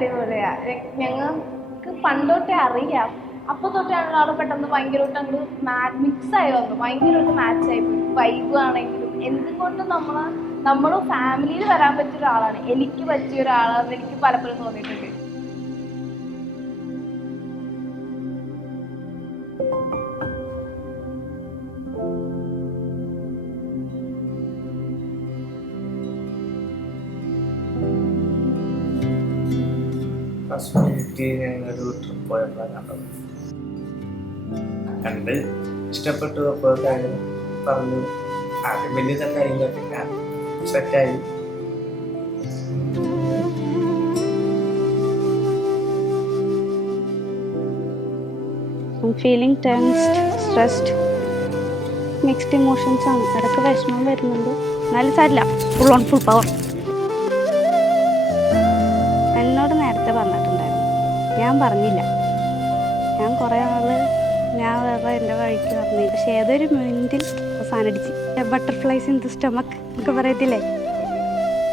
അടിപൊളിയാ. ഞങ്ങൾക്ക് പണ്ടോട്ടേ അറിയാം. അപ്പൊ തൊട്ടാണല്ലോ ആള് പെട്ടെന്ന് ഭയങ്കരമായിട്ട് അങ്ങോട്ട് മിക്സ് ആയി വന്നു. ഭയങ്കരമായിട്ട് മാച്ചായി പോയി. വൈബ് ആണെങ്കിലും എന്തുകൊണ്ടും നമ്മള് ഫാമിലിയിൽ വരാൻ പറ്റിയ ഒരാളാണ്. എനിക്ക് പറ്റിയ ഒരാളാണെന്ന് എനിക്ക് പലപ്പോഴും തോന്നിയിട്ടുണ്ട്. ഞങ്ങളൊരു ട്രിപ്പ് പോയപ്പോഴാണ് കണ്ട് ഇഷ്ടപ്പെട്ടു. അപ്പോൾ കാര്യം പറഞ്ഞു. ആദ്യം വലിയ തന്നെയായില്ല, പിന്നെ സെറ്റായി. Feeling tensed, stressed, mixed emotions ആണ്. ഇടയ്ക്ക് വിഷമം വരുന്നുണ്ട്, എന്നാലും സാരില്ല. Full on full power. എന്നോട് നേരത്തെ പറഞ്ഞിട്ടുണ്ടായിരുന്നു, ഞാൻ പറഞ്ഞില്ല. ഞാൻ കുറേ ഞാൻ വേറെ എൻ്റെ വഴിക്ക് പറഞ്ഞു. പക്ഷേ ഏതൊരു മൈൻഡിൽ അവസാനടിച്ച് ബട്ടർഫ്ലൈസ് ഇൻ ദി സ്റ്റൊമക്ക് എന്നൊക്കെ പറയത്തില്ലേ,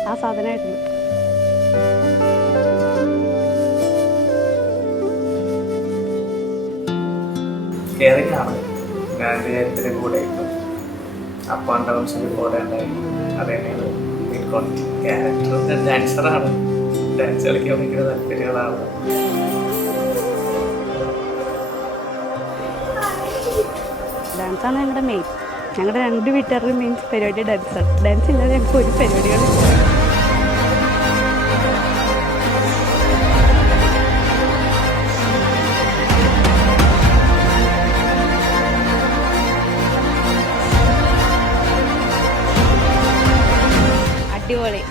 ആ സാധനമായിരുന്നു. കെയറിങ് ആണ്. ഞാൻ കാര്യത്തിൻ്റെ കൂടെ അപ്പ് ആൻഡ് ഡൗൺസിൻ്റെ കൂടെ ഉണ്ടായി. അത് തന്നെയാണ് ക്യാരക്ടർ. ഡാൻസറാണ്, ഡാൻസ് കളിക്കാൻ ഭയങ്കര താല്പര്യമുള്ളതാണ്. ഡാൻസാണ് ഞങ്ങളുടെ മെയിൻ. ഞങ്ങളുടെ 2 വീട്ടുകാരുടെ മെയിൻ പരിപാടി ഡാൻസാണ്. ഡാൻസ് ഇല്ലാതെ ഞങ്ങൾക്ക് ഒരു പരിപാടികളില്ല. അടിപൊളി,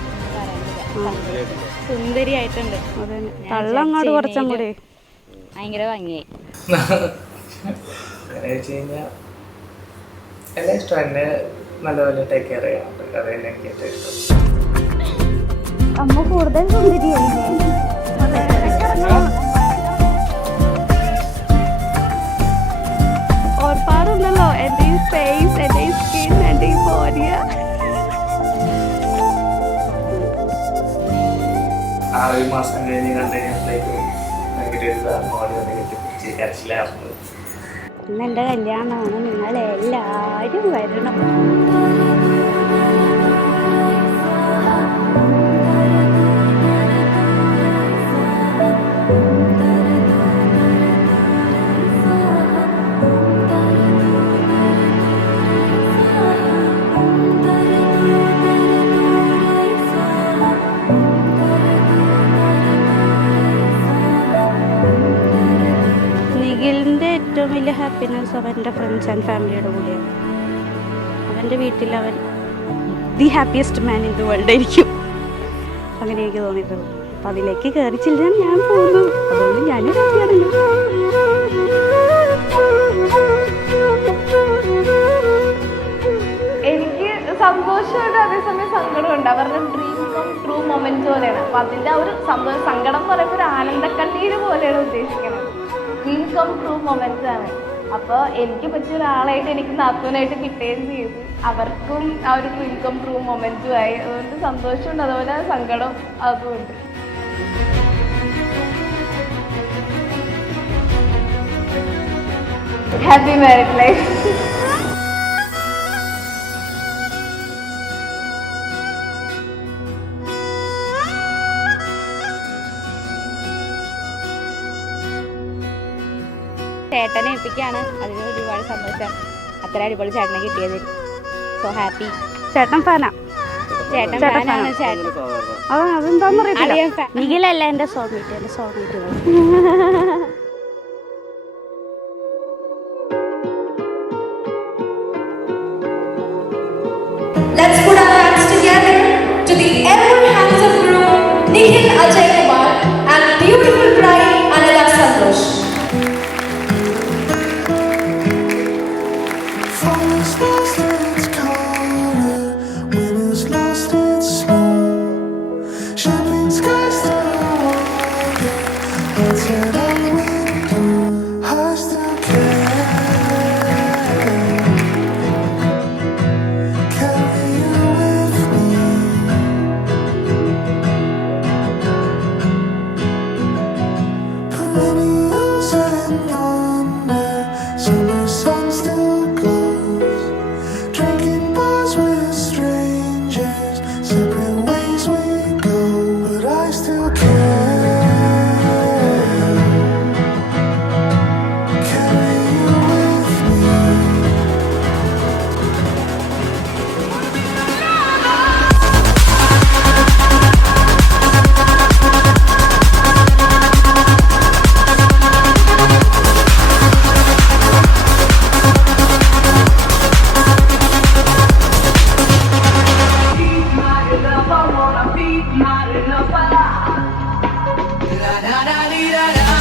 സുന്ദരിയായിട്ടുണ്ട്. അതെ, തള്ളങ്ങോട് കുറച്ചും കൂടി ഭയങ്കര ഭംഗിയായി. വെച്ച് കഴിഞ്ഞാൽ എല്ലാം ഇഷ്ടം. എന്നെ നല്ലപോലെ ടേക്ക് കെയർ ചെയ്യാറുണ്ട്. അത് തന്നെ എനിക്ക് ഏറ്റവും ഇഷ്ടം. അമ്മ കൂടുതൽ സുന്ദരിയല്ലേ? ഓർപ്പാടുണ്ടല്ലോ എൻ്റെ ഈ ഫേസ്, എൻ്റെ ഈ സ്കിൻ, എൻ്റെ ഈ ബോഡിയ. ആ ഒരു മാസം കഴിഞ്ഞ് കണ്ടു കഴിഞ്ഞപ്പോഴേക്കും ഭയങ്കര ബോഡി വന്നിട്ട് കരച്ചിലായിരുന്നു. ഇന്ന് എൻ്റെ കല്യാണമാണ്, നിങ്ങളെല്ലാവരും വരണം. നിഖിലിൻ്റെ ഏറ്റവും വലിയ ഹാപ്പിനെസ് അവൻ്റെ ഫ്രണ്ട്സ് ആൻഡ് ഫാമിലിയുടെ കൂടെയാണ്. അവൻ്റെ വീട്ടിൽ അവൻ the happiest man in the world ആയിരിക്കും. അങ്ങനെ എനിക്ക് തോന്നിയിട്ടുള്ളൂ. അപ്പം അതിലേക്ക് കയറി ചെല്ലാൻ ഞാൻ പോകുന്നു. അതുകൊണ്ട് ഞാനും ഹാപ്പിയാണല്ലോ. എനിക്ക് സന്തോഷമുണ്ട്, അതേസമയം സങ്കടമുണ്ട്. അവരുടെ ഡ്രീം കം ട്രൂ മൊമെന്റ്സ് പോലെയാണ്. അപ്പം അതിൻ്റെ ആ ഒരു സങ്കടം എന്ന് പറയുമ്പോൾ ഒരു ആനന്ദക്കണ്ണീര് പോലെയാണ് ഉദ്ദേശിക്കുന്നത്. ഡ്രീം കം ട്രൂ മൊമെന്റ്സ് ആണ്. അപ്പോൾ എനിക്ക് പറ്റിയ ഒരാളായിട്ട് എനിക്ക് നാത്തൂനായിട്ട് കിട്ടുകയും ചെയ്തു. അവർക്കും ആ ഒരു ഡ്രീം കം ട്രൂ മൊമെന്റ്സും ആയി. അതുകൊണ്ട് സന്തോഷമുണ്ട്, അതുപോലെ സങ്കടം അതുകൊണ്ട്. Happy married life. ചേട്ടനെ ഏൽപ്പിക്കുകയാണ്. അതിന് ഒരുപാട് സന്തോഷം. അത്ര അടിപൊളി ചേട്ടനെ കിട്ടിയത്. So happy. ചേട്ടൻ ഫാനാ. ചേട്ടൻ ഫാനാണ്. ചേട്ടൻ അതെന്താന്ന് അറിയത്തില്ല. നിഖിലല്ല എൻ്റെ സോൾമേറ്റ്. എൻ്റെ soulmate. Let's put our hands together to the ever handsome groom Nikhil Ajay Kumar and beautiful bride Anila Santosh. da da.